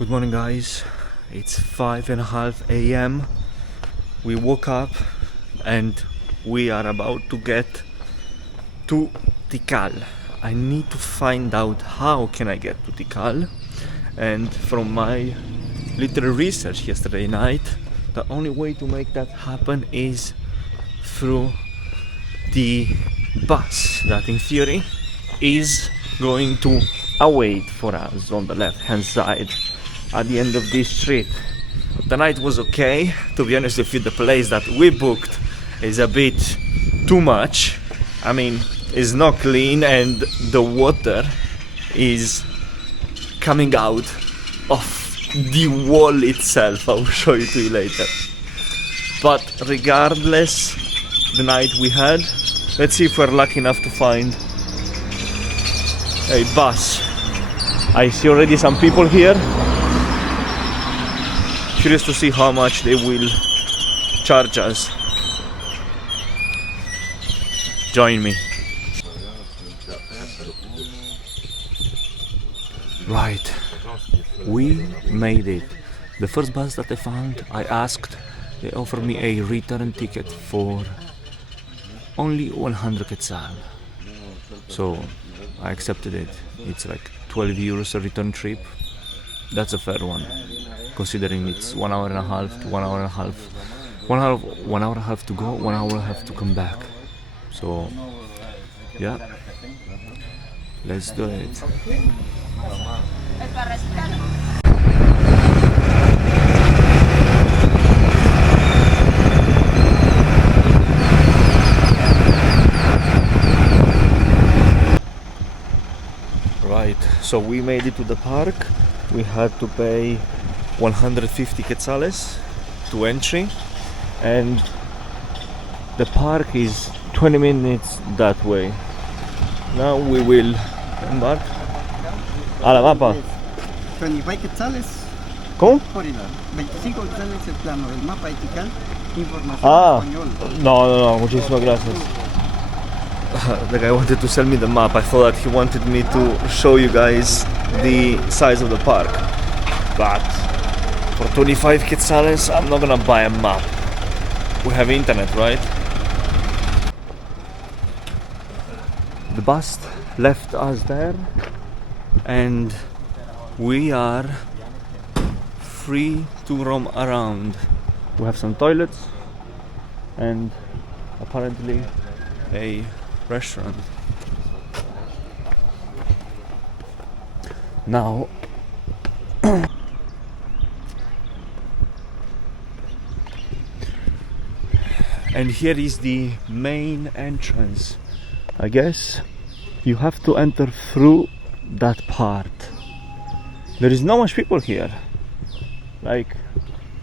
Good morning, guys. It's 5:30 a.m. We woke up and we are about to get to Tikal. I need to find out how can I get to Tikal, and from my little research yesterday night, the only way to make that happen is through the bus that in theory is going to await for us on the left hand side at the end of this street. The night was okay. To be honest with you, the place that we booked is a bit too much. I mean, it's not clean and the water is coming out of the wall itself. I will show it to you later. But regardless, the night we had, let's see if we're lucky enough to find a bus. I see already some people here. Curious to see how much they will charge us. Join me. Right, we made it. The first bus that I found, I asked, they offered me a return ticket for only 100 quetzal. So I accepted it. It's like 12 euros a return trip. That's a fair one, considering it's 1 hour and a half to 1 hour and a half. 1 hour and a half to go, 1 hour and a half to come back. So yeah, let's do it. Right, so we made it to the park. We had to pay 150 quetzales to entry, and the park is 20 minutes that way. Now we will embark. A la mapa. 25 quetzales. ¿Cómo? Por ir. 25 quetzales el plano del mapa de Tikal. Información en español. No, muchísimas gracias. The guy wanted to sell me the map. I thought that he wanted me to show you guys the size of the park. But for 25 quetzales, I'm not gonna buy a map. We have internet, right? The bus left us there and we are free to roam around. We have some toilets and apparently a restaurant. Now and here is the main entrance. I guess you have to enter through that part. There is not much people here. Like,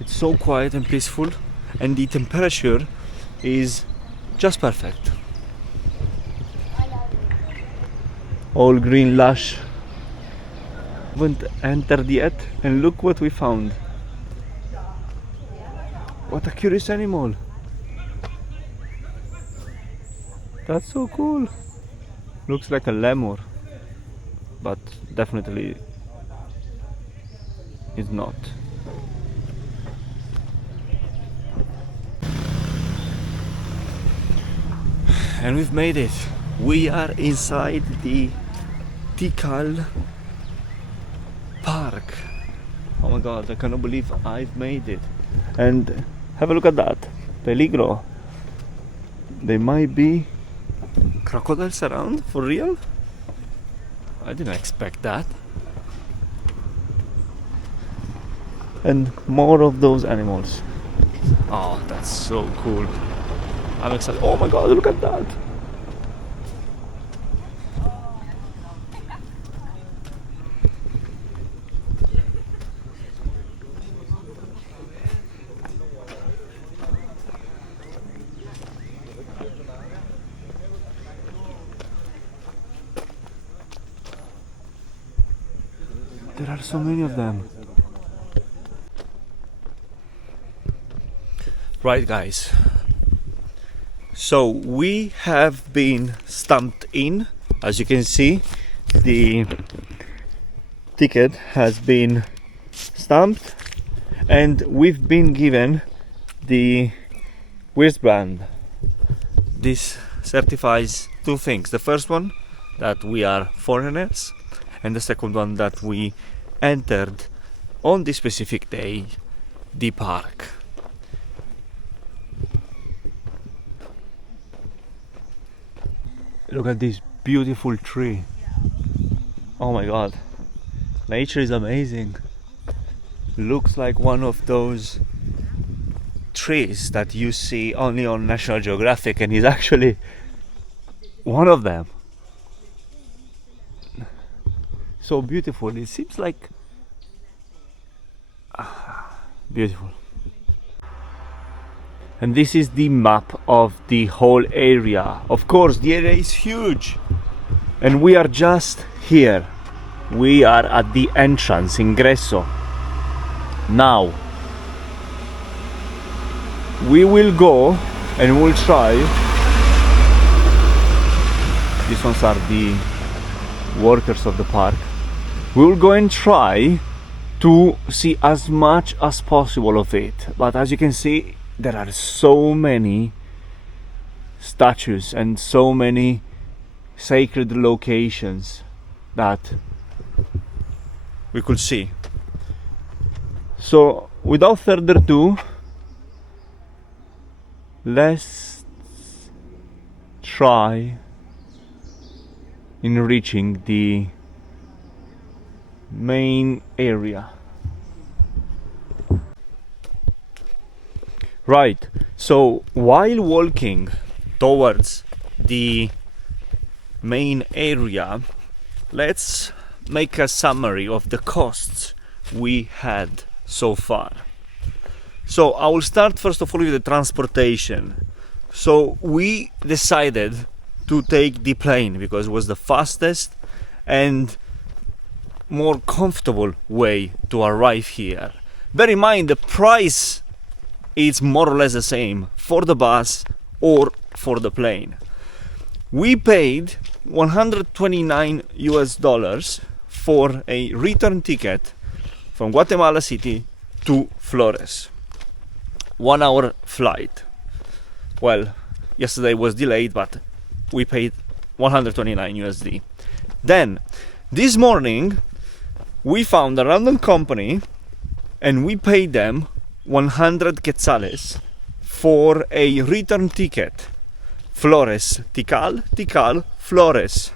it's so quiet and peaceful, and the temperature is just perfect. All green lush. Haven't entered yet, and look what we found. What a curious animal. That's so cool. Looks like a lemur, but definitely is not. And we've made it. We are inside the Tikal Park. Oh my god, I cannot believe I've made it. And have a look at that. Peligro. There might be crocodiles around, for real? I didn't expect that. And more of those animals. Oh, that's so cool. I'm excited. Oh my god, look at that. There are so many of them. Right, guys. So we have been stamped in. As you can see, the ticket has been stamped, and we've been given the wristband. This certifies two things. The first one, that we are foreigners, and the second one, that we entered on this specific day the park. Look at this beautiful tree. Oh my god, nature is amazing. Looks like one of those trees that you see only on National Geographic, and is actually one of them. So beautiful. It seems like beautiful. And this is the map of the whole area. Of course, the area is huge, and we are just here. We are at the entrance, ingreso. Now we will go and we'll try. These ones are the workers of the park. We will go and try to see as much as possible of it, but as you can see, there are so many statues and so many sacred locations that we could see. So without further ado, let's try in reaching the main area. Right, so while walking towards the main area, let's make a summary of the costs we had so far. So I will start first of all with the transportation. So we decided to take the plane because it was the fastest and more comfortable way to arrive here. Bear in mind, the price is more or less the same for the bus or for the plane. We paid $129 for a return ticket from Guatemala City to Flores. 1 hour flight. Well, yesterday was delayed, but we paid 129 USD. Then, this morning, we found a random company and we paid them 100 quetzales for a return ticket. Flores, Tikal, Tikal, Flores.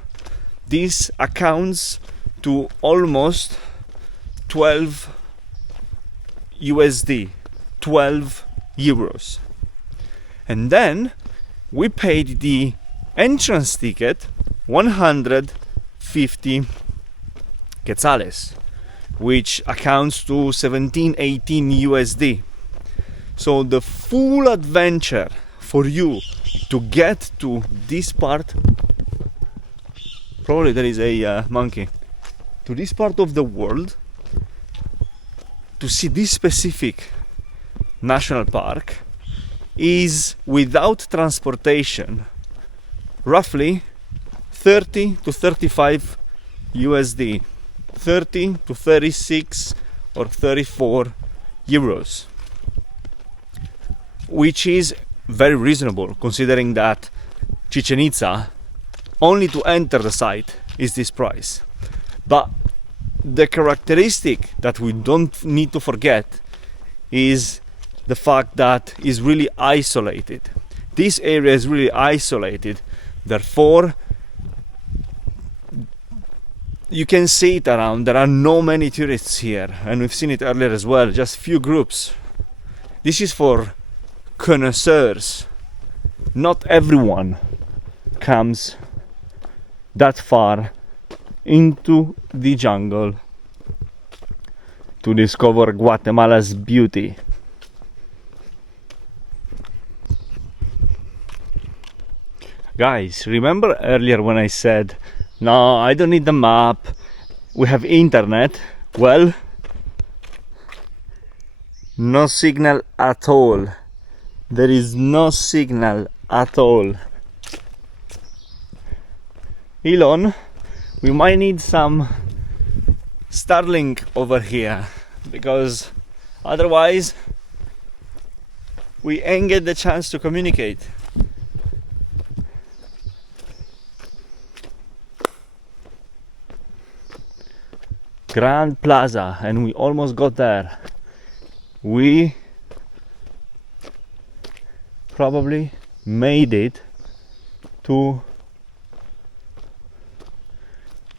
This accounts to almost 12 USD, 12 euros. And then we paid the entrance ticket 150 quetzales, which accounts to 17-18 USD. So the full adventure for you to get to this part, probably there is a monkey, to this part of the world, to see this specific national park, is without transportation roughly 30 to 35 USD, 30 to 36 or 34 euros, which is very reasonable considering that Chichen Itza, only to enter the site, is this price. But the characteristic that we don't need to forget is the fact that it's really isolated. This area is really isolated, therefore you can see it around. There are no many tourists here, and we've seen it earlier as well, just few groups. This is for connoisseurs. Not everyone comes that far into the jungle to discover Guatemala's beauty. Guys, remember earlier when I said, no, I don't need the map, we have internet? Well, no signal at all. There is no signal at all. Elon, we might need some Starlink over here. because otherwise we ain't get the chance to communicate. Grand Plaza, and we almost got there. We probably made it to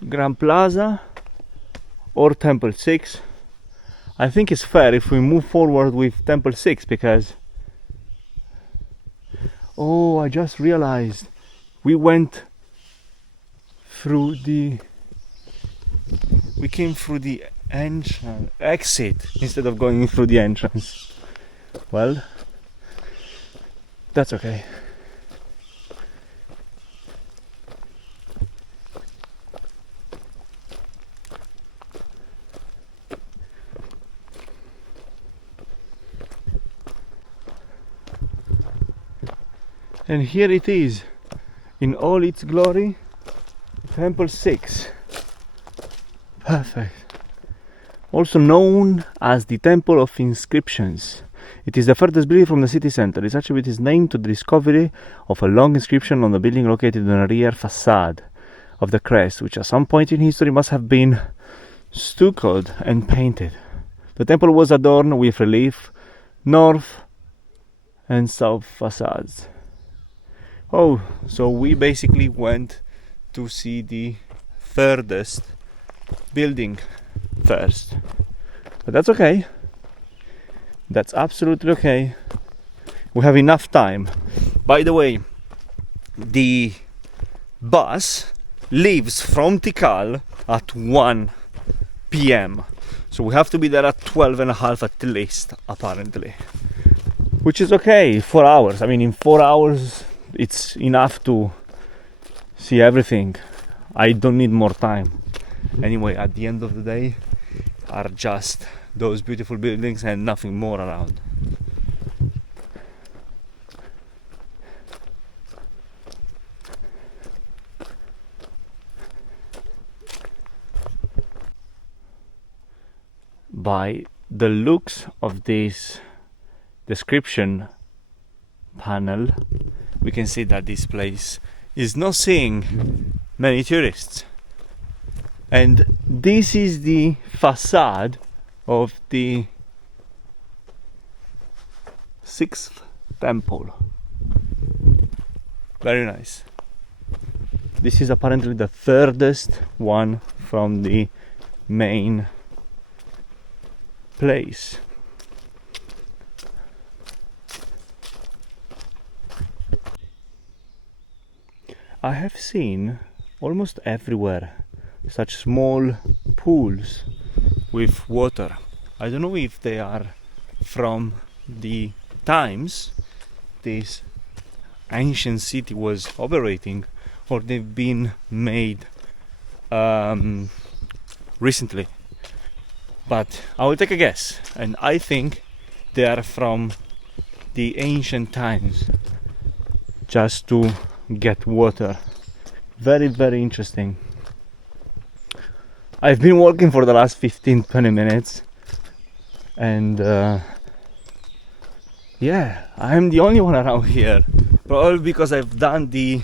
Grand Plaza or Temple 6. I think it's fair if we move forward with Temple 6 because oh, I just realized we went through the we came through the exit instead of going through the entrance. Well, that's okay. And here it is in all its glory, Temple 6. Perfect. Also known as the Temple of Inscriptions. It is the furthest building from the city center. Its attribute is named to the discovery of a long inscription on the building located on the rear facade of the crest, which at some point in history must have been stuccoed and painted. The temple was adorned with relief north and south facades. Oh, so we basically went to see the furthest building first. But that's okay. That's absolutely okay. We have enough time. By the way, the bus leaves from Tikal at 1 p.m. So we have to be there at 12:30 at least, apparently. Which is okay, 4 hours. I mean, in 4 hours, it's enough to see everything. I don't need more time. Anyway, at the end of the day, are just those beautiful buildings and nothing more around. By the looks of this description panel, we can see that this place is not seeing many tourists. And this is the facade of the 6th temple. Very nice. This is apparently the furthest one from the main place. I have seen almost everywhere such small pools with water. I don't know if they are from the times this ancient city was operating or they've been made recently. But I will take a guess, and I think they are from the ancient times, just to get water. Very, very interesting. I've been walking for the last 15-20 minutes and yeah, I'm the only one around here, probably because I've done the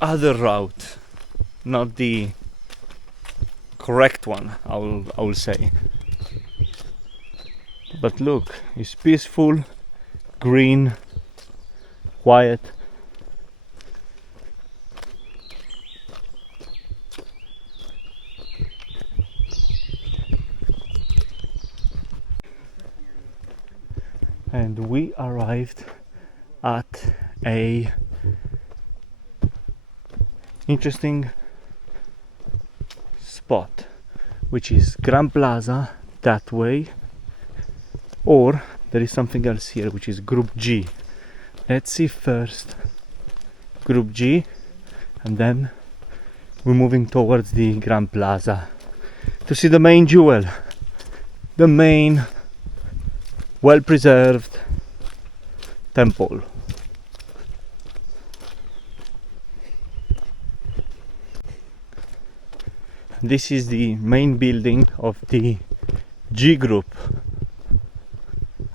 other route, not the correct one, I will say. But look, it's peaceful, green, quiet. And we arrived at a interesting spot, which is Grand Plaza that way, or there is something else here, which is Group G. Let's see first Group G, and then we're moving towards the Grand Plaza to see the main jewel, the main well-preserved temple. This is the main building of the G group.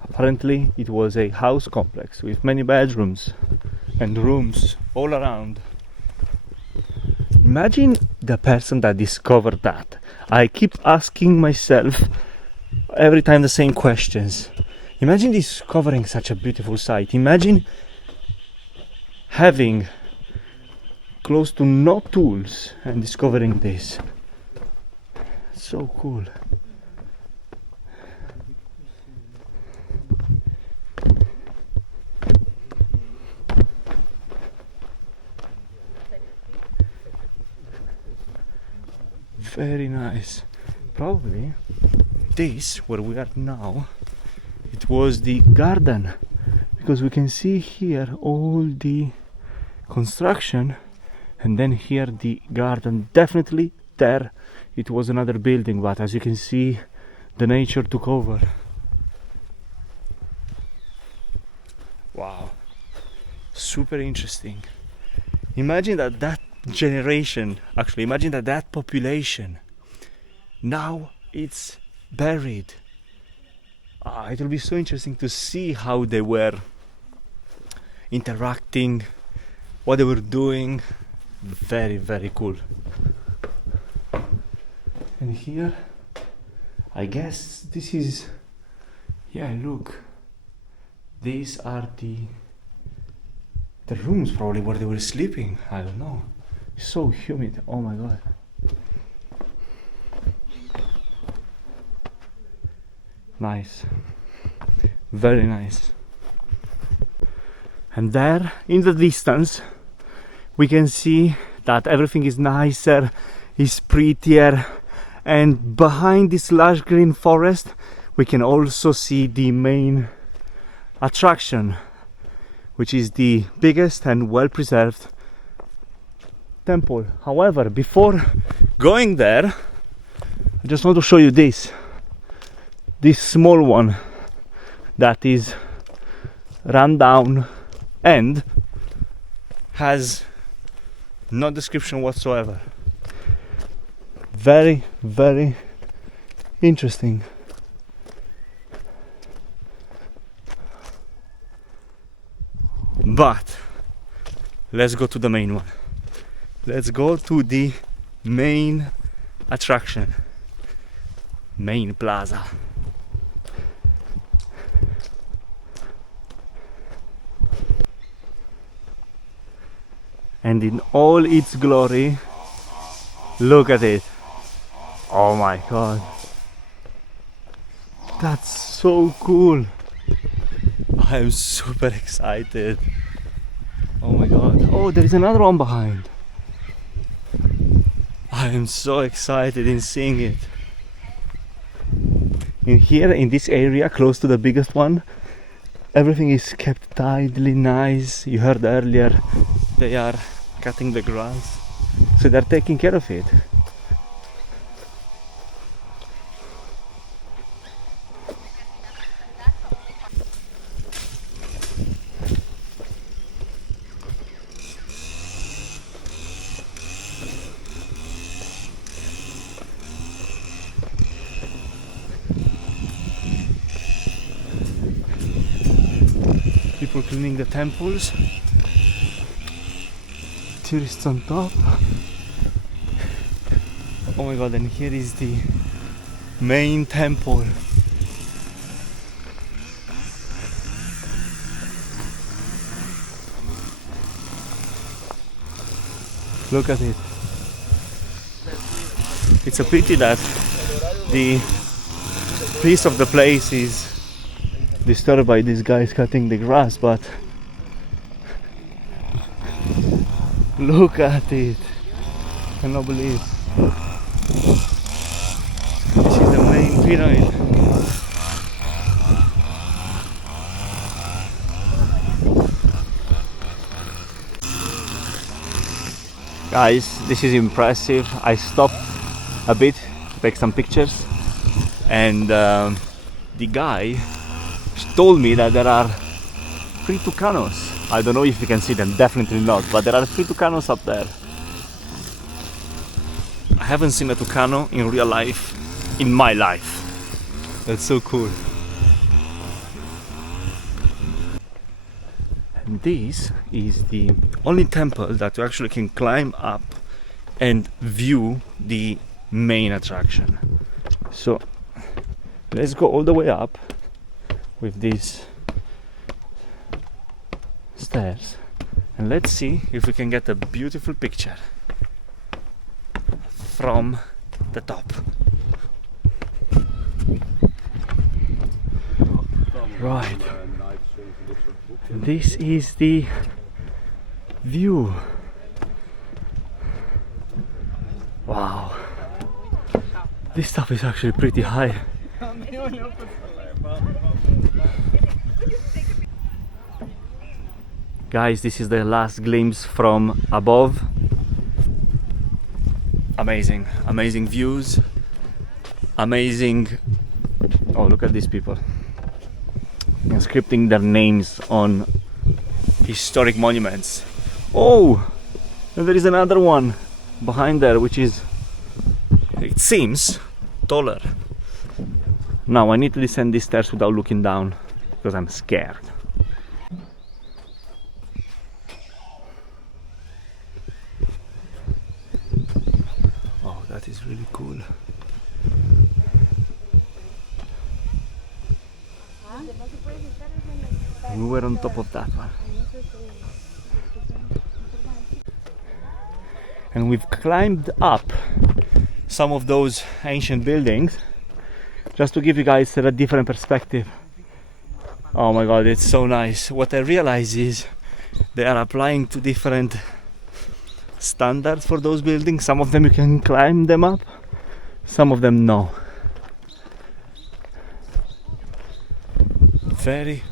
Apparently it was a house complex with many bedrooms and rooms all around. Imagine the person that discovered that. I keep asking myself every time the same questions. Imagine discovering such a beautiful site. Imagine having close to no tools and discovering this. So cool. Very nice. Probably this, where we are now, it was the garden, because we can see here all the construction and then here the garden. Definitely there it was another building, but as you can see, the nature took over. Wow, super interesting. Imagine that generation, actually imagine that population now it's buried. It will be so interesting to see how they were interacting, what they were doing. Very, very cool. And here, I guess this is, yeah, look, these are the rooms probably where they were sleeping. I don't know. So humid. Oh my god. Nice. Very nice. And there in the distance we can see that everything is nicer, is prettier, and behind this lush green forest we can also see the main attraction, which is the biggest and well preserved temple. However, before going there, I just want to show you this small one that is run down and has no description whatsoever. Very, very interesting. But let's go to the main one. Let's go to the main attraction, main plaza. And in all its glory, look at it. Oh my god, that's so cool. I am super excited. Oh my god. Oh, there is another one behind. I am so excited in seeing it. In here, in this area, close to the biggest one, everything is kept tidily nice. You heard earlier, they are cutting the grass, so they're taking care of it. People cleaning the temples, tourists on top. Oh my god, and here is the main temple. Look at it. It's a pity that the peace of the place is disturbed by these guys cutting the grass, but look at it. I cannot believe. This is the main pyramid. Guys, this is impressive. I stopped a bit to take some pictures, and the guy told me that there are 3 tucanos. I don't know if you can see them, definitely not, but there are 3 tucanos up there. I haven't seen a tucano in real life in my life. That's so cool. And this is the only temple that you actually can climb up and view the main attraction. So let's go all the way up with these stairs and let's see if we can get a beautiful picture from the top. Right, this is the view. Wow, this stuff is actually pretty high. Guys, this is the last glimpse from above. Amazing, amazing views. Amazing. Oh, look at these people. Inscripting their names on historic monuments. Oh, and there is another one behind there, which is, it seems, taller. Now I need to descend these stairs without looking down because I'm scared. Oh, that is really cool. We were on top of that one. And we've climbed up some of those ancient buildings just to give you guys a different perspective. Oh my god, it's so nice. What I realize is they are applying to different standards for those buildings. Some of them you can climb them up, some of them no. Very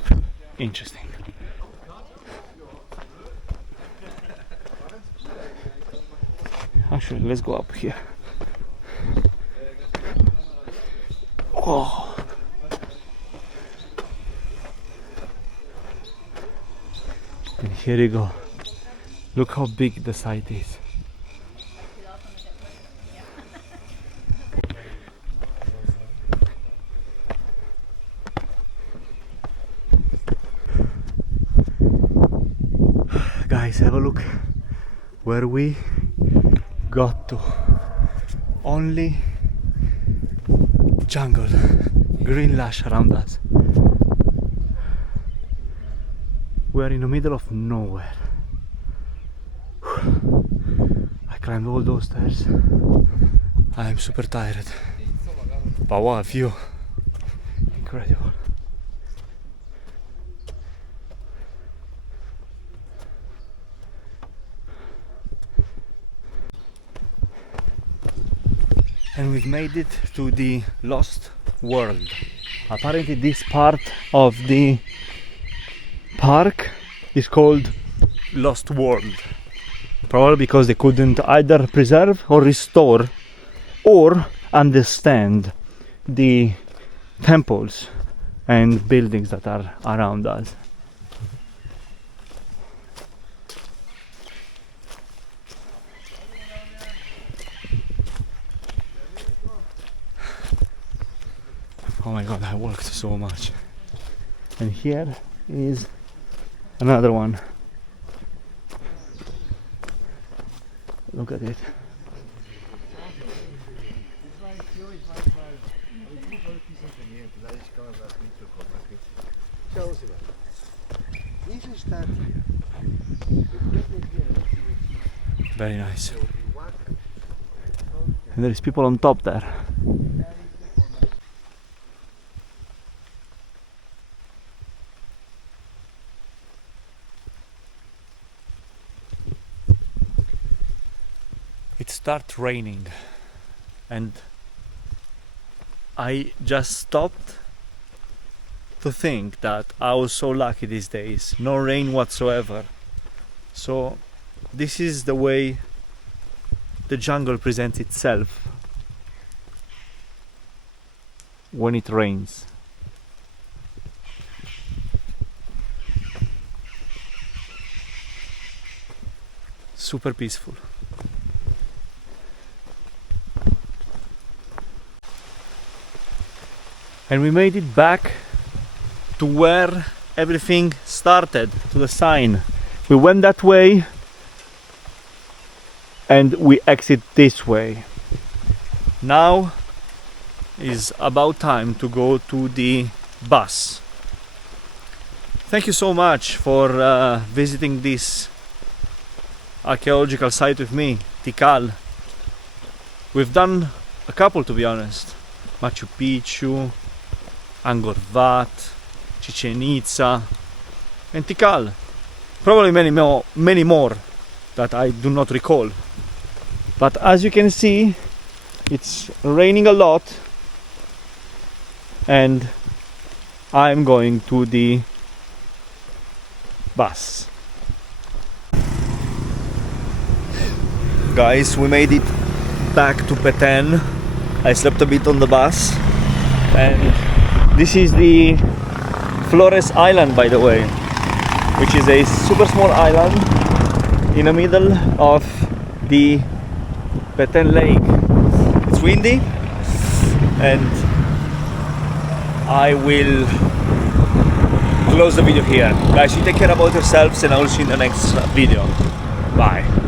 interesting. Actually, let's go up here. Oh. And here you go. Look how big the site is. Guys, have a look where we got to. Only jungle, green lush around us. We are in the middle of nowhere. I climbed all those stairs. I am super tired. But what a view! Incredible. And we've made it to the lost world. Apparently this part of the park is called Lost World. Probably because they couldn't either preserve or restore or understand the temples and buildings that are around us. Oh my god, I walked so much. And here is another one. Look at it. Very nice. And there is people on top there. It started raining and I just stopped to think that I was so lucky these days. No rain whatsoever. So this is the way the jungle presents itself when it rains. Super peaceful. And we made it back to where everything started, to the sign. We went that way and we exit this way. Now is about time to go to the bus. Thank you so much for visiting this archaeological site with me, Tikal. We've done a couple, to be honest. Machu Picchu, Angkor Wat, Chichen Itza, and Tikal. Probably many more that I do not recall. But as you can see, it's raining a lot, and I'm going to the bus. Guys, we made it back to Peten. I slept a bit on the bus, and this is the Flores Island, by the way, which is a super small island in the middle of the Peten Lake. It's windy, and I will close the video here. Guys, you take care about yourselves, and I will see you in the next video. Bye.